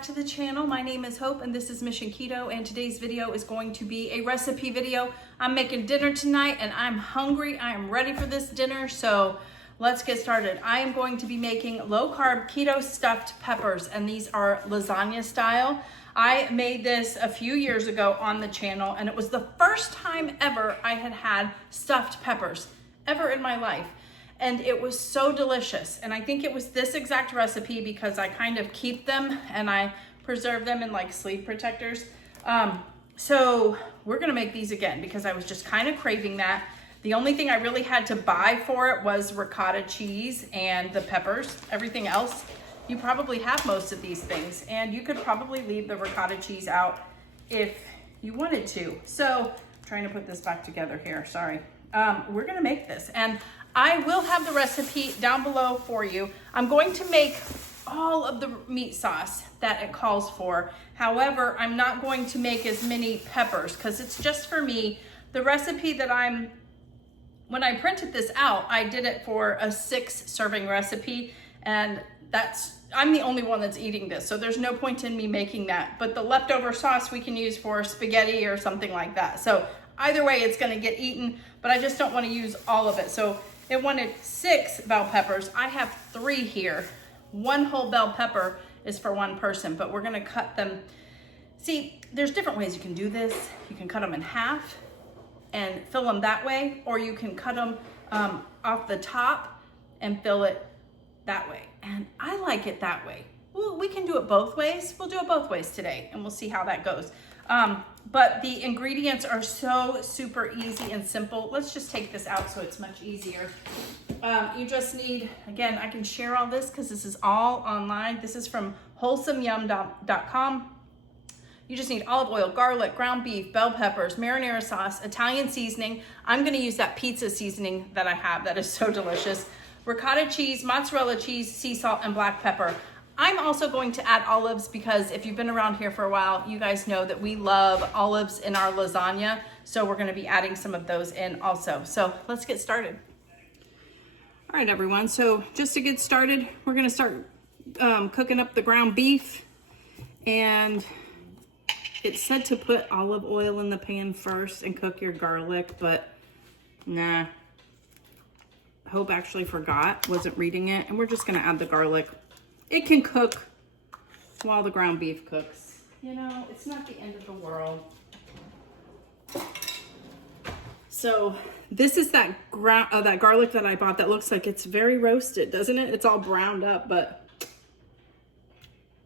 back to the channel. My name is Hope and this is Mission Keto, and today's video is going to be a recipe video. I'm making dinner tonight and I'm hungry. I am ready for this dinner, so let's get started. I am going to be making low carb keto stuffed peppers, and these are lasagna style. I made this a few years ago on the channel, and it was the first time ever I had had stuffed peppers ever in my life. And it was so delicious. And I think it was this exact recipe because I kind of keep them and I preserve them in like sleeve protectors. So we're gonna make these again because I was just kind of craving that. The only thing I really had to buy for it was ricotta cheese and the peppers. Everything else, you probably have most of these things, and you could probably leave the ricotta cheese out if you wanted to. So I'm trying to put this back together here, sorry. We're gonna make this, and I will have the recipe down below for you. I'm going to make all of the meat sauce that it calls for. However, I'm not going to make as many peppers because it's just for me. The recipe that when I printed this out, I did it for a 6-serving recipe, and I'm the only one that's eating this, so there's no point in me making that. But the leftover sauce we can use for spaghetti or something like that. So either way, it's gonna get eaten, but I just don't wanna use all of it. So it wanted 6 bell peppers. I have 3 here. 1 whole bell pepper is for 1 person, but we're gonna cut them. See, there's different ways you can do this. You can cut them in half and fill them that way, or you can cut them off the top and fill it that way. And I like it that way. Well, we can do it both ways. We'll do it both ways today, and we'll see how that goes. But the ingredients are so super easy and simple. Let's just take this out so it's much easier. You just need, again, I can share all this because this is all online. This is from wholesomeyum.com. You just need olive oil, garlic, ground beef, bell peppers, marinara sauce, Italian seasoning. I'm gonna use that pizza seasoning that I have that is so delicious. Ricotta cheese, mozzarella cheese, sea salt, and black pepper. I'm also going to add olives because if you've been around here for a while, you guys know that we love olives in our lasagna. So we're gonna be adding some of those in also. So let's get started. All right, everyone. So just to get started, we're gonna start cooking up the ground beef. And it said to put olive oil in the pan first and cook your garlic, but nah. Hope actually forgot, wasn't reading it, and we're just gonna add the garlic. It can cook while the ground beef cooks. You know, it's not the end of the world. So this is that garlic that I bought that looks like it's very roasted, doesn't it? It's all browned up, but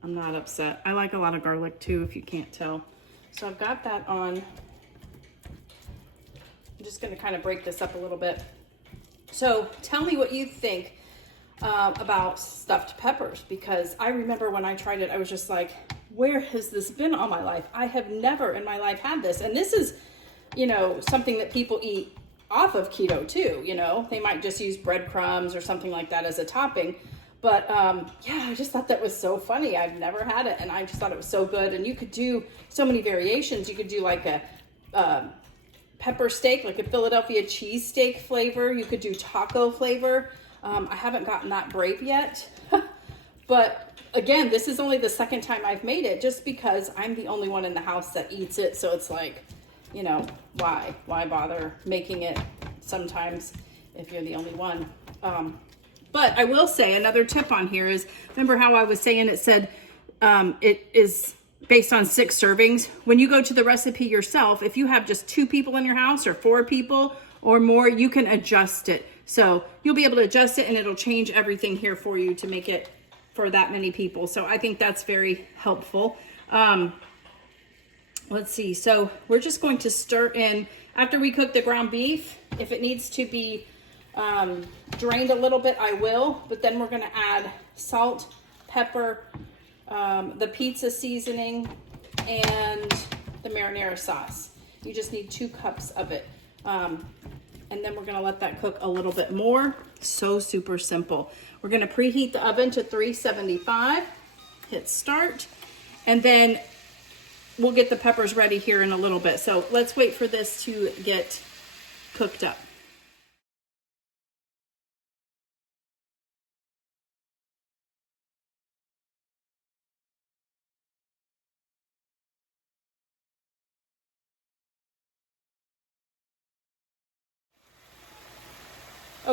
I'm not upset. I like a lot of garlic too, if you can't tell. So I've got that on. I'm just gonna kind of break this up a little bit. So tell me what you think about stuffed peppers, because I remember when I tried it, I was just like, where has this been all my life? I have never in my life had this. And this is, you know, something that people eat off of keto too, you know. They might just use breadcrumbs or something like that as a topping. But yeah, I just thought that was so funny. I've never had it, and I just thought it was so good. And you could do so many variations. You could do like a pepper steak, like a Philadelphia cheesesteak flavor. You could do taco flavor. I haven't gotten that brave yet. But again, this is only the 2nd time I've made it, just because I'm the only one in the house that eats it. So it's like, you know, why bother making it sometimes if you're the only one? But I will say another tip on here is, remember how I was saying it said it is based on 6 servings. When you go to the recipe yourself, if you have just 2 people in your house or 4 people or more, you can adjust it. So you'll be able to adjust it, and it'll change everything here for you to make it for that many people. So I think that's very helpful. Let's see. So we're just going to stir in, after we cook the ground beef, if it needs to be drained a little bit, I will. But then we're going to add salt, pepper, the pizza seasoning, and the marinara sauce. You just need 2 cups of it. And then we're gonna let that cook a little bit more. So super simple. We're gonna preheat the oven to 375, hit start, and then we'll get the peppers ready here in a little bit. So let's wait for this to get cooked up.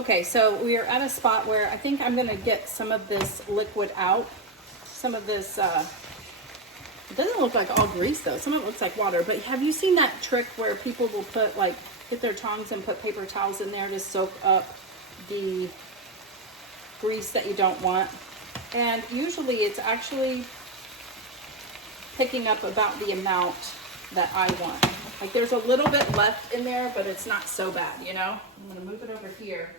Okay, so we are at a spot where I think I'm gonna get some of this liquid out. Some of this, it doesn't look like all grease though. Some of it looks like water, but have you seen that trick where people will put like, get their tongs and put paper towels in there to soak up the grease that you don't want? And usually it's actually picking up about the amount that I want. Like there's a little bit left in there, but it's not so bad, you know? I'm gonna move it over here,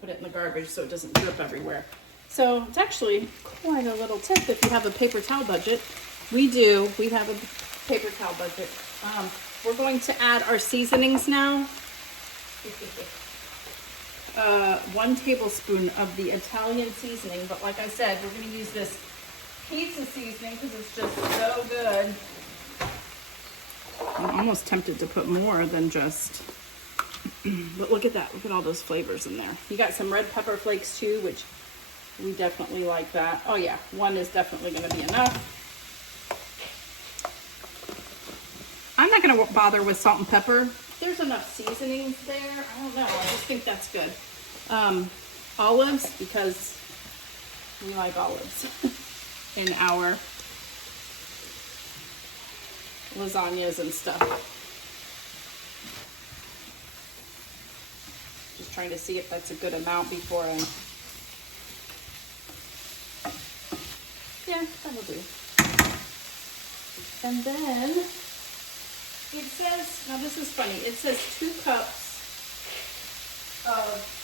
put it in the garbage so it doesn't drip everywhere. So it's actually quite a little tip if you have a paper towel budget. We have a paper towel budget. We're going to add our seasonings now. 1 tablespoon of the Italian seasoning, but like I said, we're gonna use this pizza seasoning because it's just so good. I'm almost tempted to put more than just, but look at that. Look at all those flavors in there. You got some red pepper flakes too, which we definitely like that. Oh yeah, 1 is definitely gonna be enough. I'm not gonna bother with salt and pepper. There's enough seasonings there. I don't know, I just think that's good. Olives, because we like olives in our lasagnas and stuff. Just trying to see if that's a good amount before I, yeah, that'll do. And then it says, now this is funny, it says 2 cups of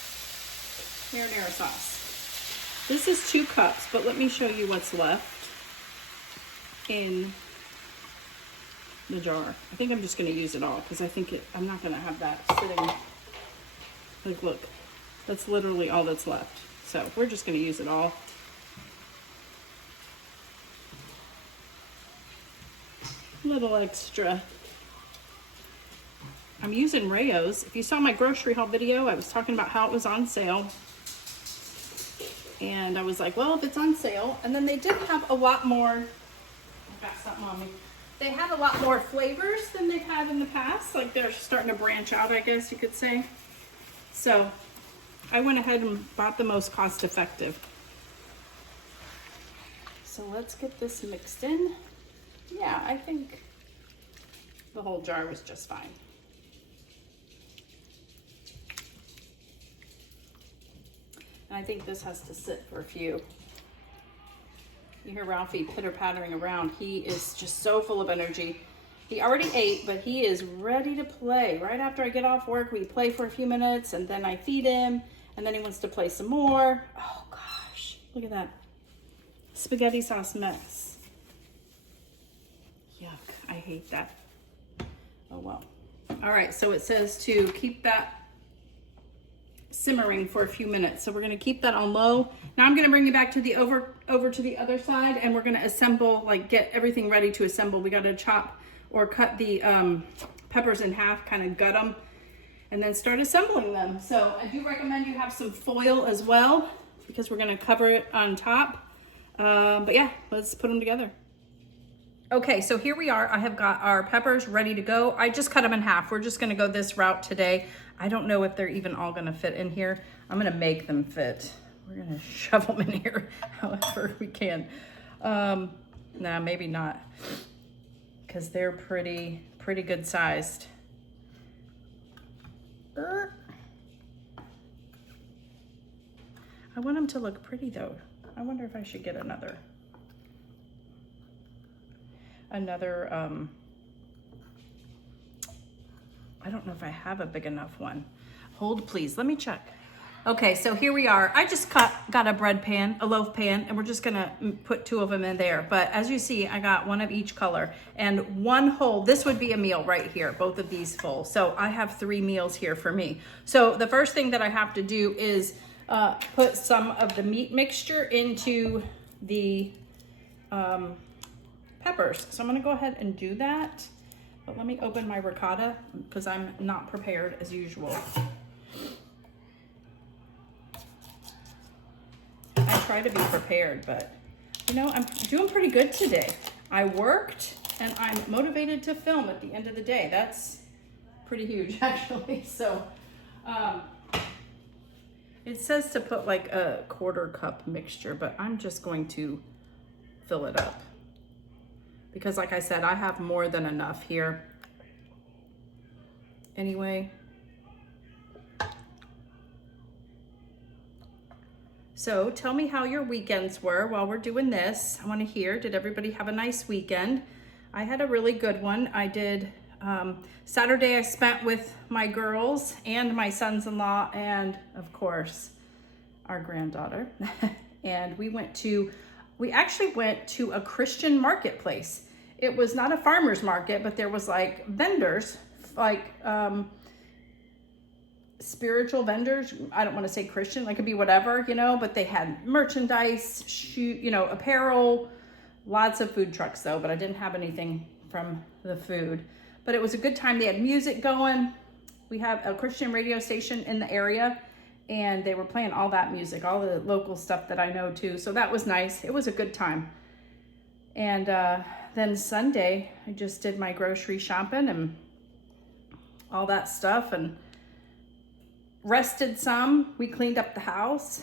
marinara sauce. This is 2 cups, but let me show you what's left in the jar. I think I'm just going to use it all because I think I'm not going to have that sitting. Like, look, that's literally all that's left. So we're just going to use it all. Little extra. I'm using Rayo's. If you saw my grocery haul video, I was talking about how it was on sale. And I was like, well, if it's on sale. And then they did have a lot more, I've got something on me. They had a lot more flavors than they've had in the past. Like they're starting to branch out, I guess you could say. So I went ahead and bought the most cost effective. So let's get this mixed in. Yeah, I think the whole jar was just fine. And I think this has to sit for a few. You hear Ralphie pitter-pattering around. He is just so full of energy. He already ate, but he is ready to play. Right after I get off work, we play for a few minutes, and then I feed him, and then he wants to play some more. Oh, gosh. Look at that. Spaghetti sauce mess. Yuck. I hate that. Oh, well. All right, so it says to keep that simmering for a few minutes. So we're going to keep that on low. Now I'm going to bring it back to the over to the other side, and we're going to assemble, like get everything ready to assemble. We got to chop or cut the peppers in half, kind of gut them, and then start assembling them. So I do recommend you have some foil as well because we're going to cover it on top. But yeah, let's put them together. Okay, so here we are. I have got our peppers ready to go. I just cut them in half. We're just gonna go this route today. I don't know if they're even all gonna fit in here. I'm gonna make them fit. We're gonna shove them in here however we can. Nah, maybe not, because they're pretty good sized. I want them to look pretty though. I wonder if I should get another, I don't know if I have a big enough one. Hold please, let me check. Okay, so here we are. I just got a bread pan, a loaf pan, and we're just gonna put 2 of them in there. But as you see, I got 1 of each color and 1 whole. This would be a meal right here, both of these full. So I have 3 meals here for me. So the first thing that I have to do is put some of the meat mixture into the peppers. So I'm gonna go ahead and do that. But let me open my ricotta because I'm not prepared as usual. I try to be prepared, but you know, I'm doing pretty good today. I worked and I'm motivated to film at the end of the day. That's pretty huge actually. So It says to put like a 1/4 cup mixture, but I'm just going to fill it up. Because like I said, I have more than enough here. Anyway. So tell me how your weekends were while we're doing this. I want to hear, did everybody have a nice weekend? I had a really good one. I did, Saturday I spent with my girls and my sons-in-law and of course our granddaughter. And we actually went to a Christian marketplace. It was not a farmer's market, but there was like vendors, like, spiritual vendors. I don't want to say Christian, like, could be whatever, you know, but they had merchandise, apparel, lots of food trucks though, but I didn't have anything from the food. But it was a good time. They had music going. We have a Christian radio station in the area and they were playing all that music, all the local stuff that I know too. So that was nice. It was a good time. And then Sunday, I just did my grocery shopping and all that stuff and rested some. We cleaned up the house,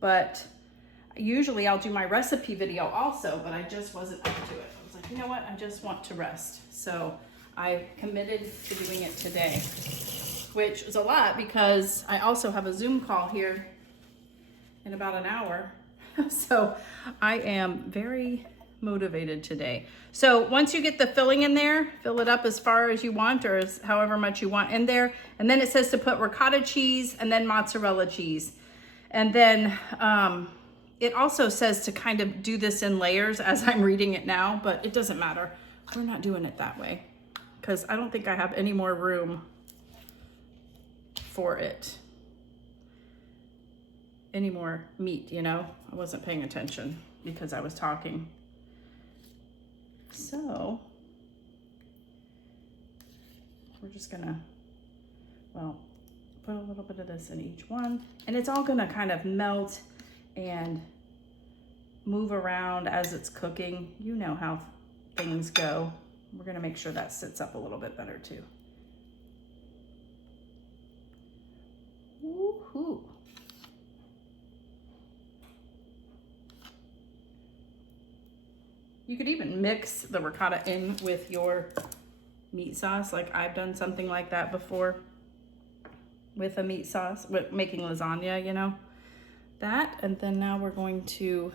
but usually I'll do my recipe video also, but I just wasn't up to it. I was like, you know what? I just want to rest. So I committed to doing it today, which is a lot because I also have a Zoom call here in about an hour. So I am very motivated today. So once you get the filling in there, fill it up as far as you want or however much you want in there. And then it says to put ricotta cheese and then mozzarella cheese. And then it also says to kind of do this in layers as I'm reading it now, but it doesn't matter. We're not doing it that way because I don't think I have any more room for it. Any more meat, you know? I wasn't paying attention because I was talking. So we're just gonna, put a little bit of this in each one, and it's all gonna kind of melt and move around as it's cooking. You know how things go. We're gonna make sure that sits up a little bit better too. Woohoo. You could even mix the ricotta in with your meat sauce. Like I've done something like that before with a meat sauce, with making lasagna, you know, that. And then now we're going to,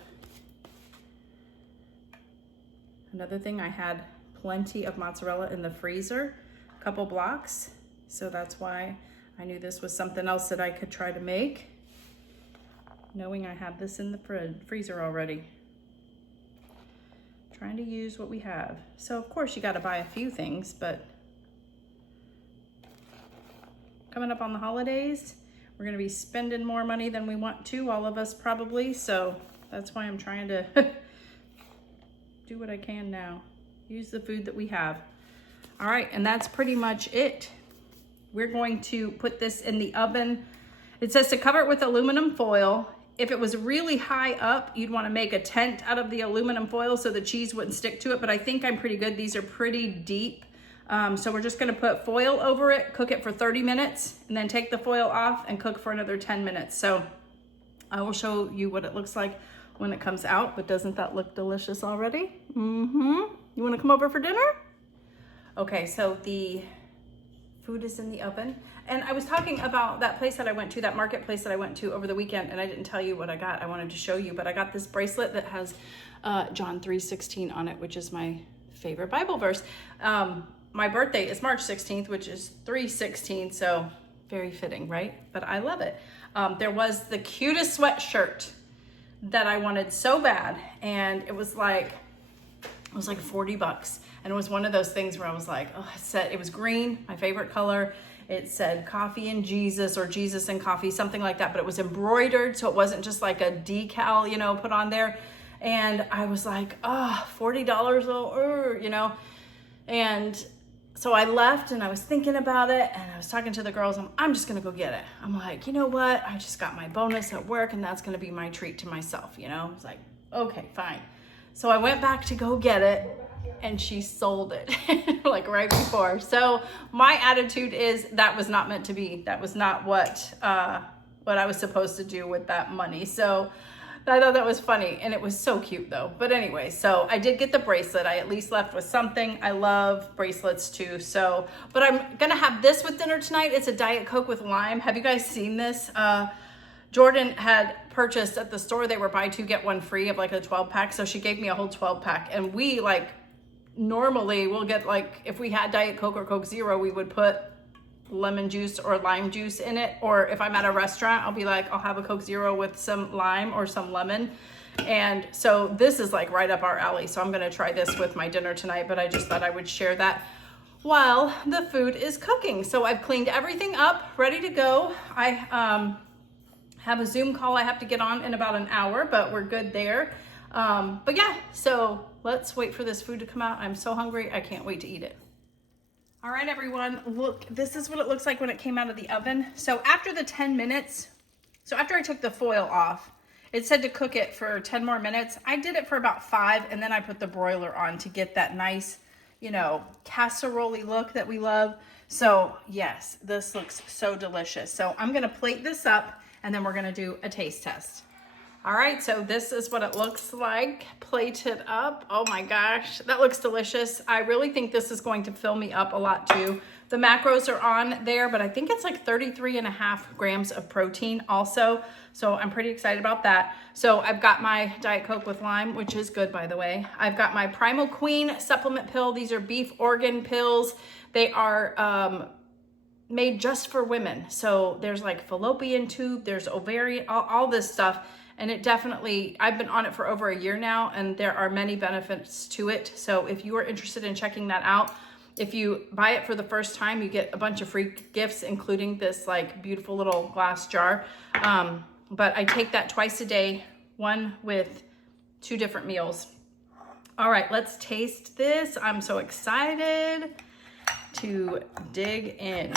another thing, I had plenty of mozzarella in the freezer, a couple blocks. So that's why I knew this was something else that I could try to make, knowing I have this in the freezer already. Trying to use what we have. So of course you got to buy a few things, but coming up on the holidays, we're going to be spending more money than we want to, all of us probably. So that's why I'm trying to do what I can now. Use the food that we have. All right, and that's pretty much it. We're going to put this in the oven. It says to cover it with aluminum foil. If it was really high up, you'd want to make a tent out of the aluminum foil so the cheese wouldn't stick to it, but I think I'm pretty good. These are pretty deep. So we're just going to put foil over it, cook it for 30 minutes, and then take the foil off and cook for another 10 minutes. So I will show you what it looks like when it comes out, but doesn't that look delicious already? You want to come over for dinner? Okay, so the food is in the oven. And I was talking about that place that I went to, that marketplace that I went to over the weekend, and I didn't tell you what I got. I wanted to show you, but I got this bracelet that has John 3:16 on it, which is my favorite Bible verse. My birthday is March 16th, which is 3:16, so very fitting, right? But I love it. There was the cutest sweatshirt that I wanted so bad, and it was like $40. And it was one of those things where I was like, oh, it was green, my favorite color. It said coffee and Jesus, or Jesus and coffee, something like that, but it was embroidered, so it wasn't just like a decal, you know, put on there. And I was like, oh, $40, you know. And so I left and I was thinking about it, and I was talking to the girls. I'm just gonna go get it. I'm like, you know what? I just got my bonus at work, and that's gonna be my treat to myself, you know? I was like, okay, fine. So I went back to go get it, and she sold it like right before. So my attitude is that was not meant to be. That was not what what I was supposed to do with that money. So I thought that was funny, and it was so cute though. But anyway, so I did get the bracelet. I at least left with something. I love bracelets too. So, but I'm gonna have this with dinner tonight. It's a Diet Coke with lime. Have you guys seen this? Jordan had purchased at the store, they were buy two, get one free of like a 12 pack. So she gave me a whole 12 pack, and we like, normally we'll get like, if we had Diet Coke or Coke Zero, we would put lemon juice or lime juice in it. Or if I'm at a restaurant, I'll be like, I'll have a Coke Zero with some lime or some lemon. And so this is like right up our alley. So I'm gonna try this with my dinner tonight, but I just thought I would share that while the food is cooking. So I've cleaned everything up, ready to go. I have a Zoom call I have to get on in about an hour, but we're good there. But yeah, so let's wait for this food to come out. I'm so hungry, I can't wait to eat it. All right, everyone, look, this is what it looks like when it came out of the oven. So after the 10 minutes, so after I took the foil off, it said to cook it for 10 more minutes. I did it for about 5, and then I put the broiler on to get that nice, you know, casserole-y look that we love. So yes, this looks so delicious. So I'm gonna plate this up, and then we're gonna do a taste test. All right, so this is what it looks like, plated up. Oh my gosh, that looks delicious. I really think this is going to fill me up a lot too. The macros are on there, but I think it's like 33.5 grams of protein also. So I'm pretty excited about that. So I've got my Diet Coke with lime, which is good, by the way. I've got my Primal Queen supplement pill. These are beef organ pills. They are made just for women. So there's like fallopian tube, there's ovarian, all this stuff. And it definitely, I've been on it for over a year now, and there are many benefits to it. So if you are interested in checking that out, if you buy it for the first time, you get a bunch of free gifts, including this like beautiful little glass jar. But I take that twice a day, one with 2 different meals. All right, let's taste this. I'm so excited to dig in.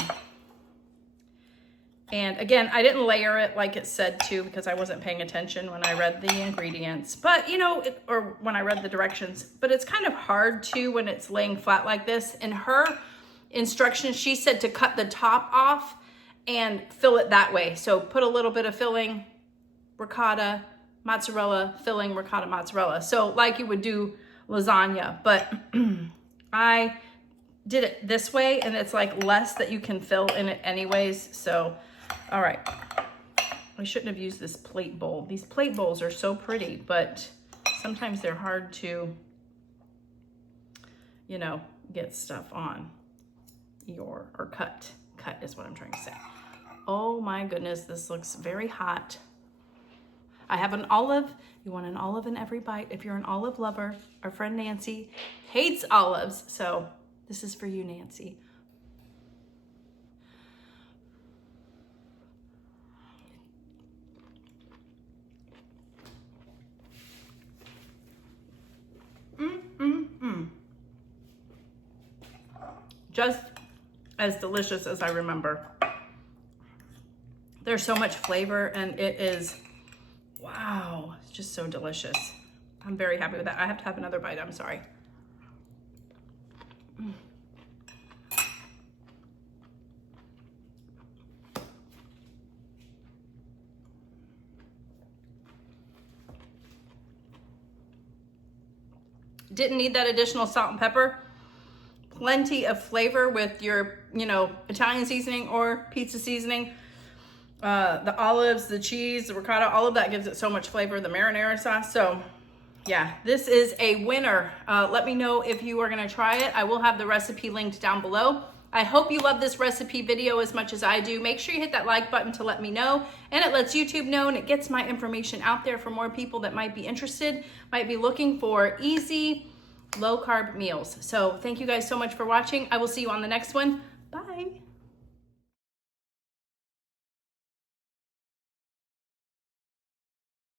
And again, I didn't layer it like it said to, because I wasn't paying attention when I read the ingredients, but you know, or when I read the directions, but it's kind of hard to when it's laying flat like this. In her instructions, she said to cut the top off and fill it that way. So put a little bit of filling, ricotta, mozzarella, filling, ricotta, mozzarella. So like you would do lasagna, but I did it this way, and it's like less that you can fill in it anyways. So all right, I shouldn't have used this plate bowl. These plate bowls are so pretty, but sometimes they're hard to, you know, get stuff on your, or cut is what I'm trying to say. Oh my goodness, this looks very hot. I have an olive. You want an olive in every bite. If you're an olive lover, our friend Nancy hates olives, so this is for you, Nancy. Just as delicious as I remember. There's so much flavor, and it is, wow, it's just so delicious. I'm very happy with that. I have to have another bite, I'm sorry. Didn't need that additional salt and pepper. Plenty of flavor with your, you know, Italian seasoning or pizza seasoning. The olives, the cheese, the ricotta, all of that gives it so much flavor, the marinara sauce. So yeah, this is a winner. Let me know if you are gonna try it. I will have the recipe linked down below. I hope you love this recipe video as much as I do. Make sure you hit that like button to let me know, and it lets YouTube know, and it gets my information out there for more people that might be interested, might be looking for easy, low carb meals. So thank you guys so much for watching. I will see you on the next one. Bye.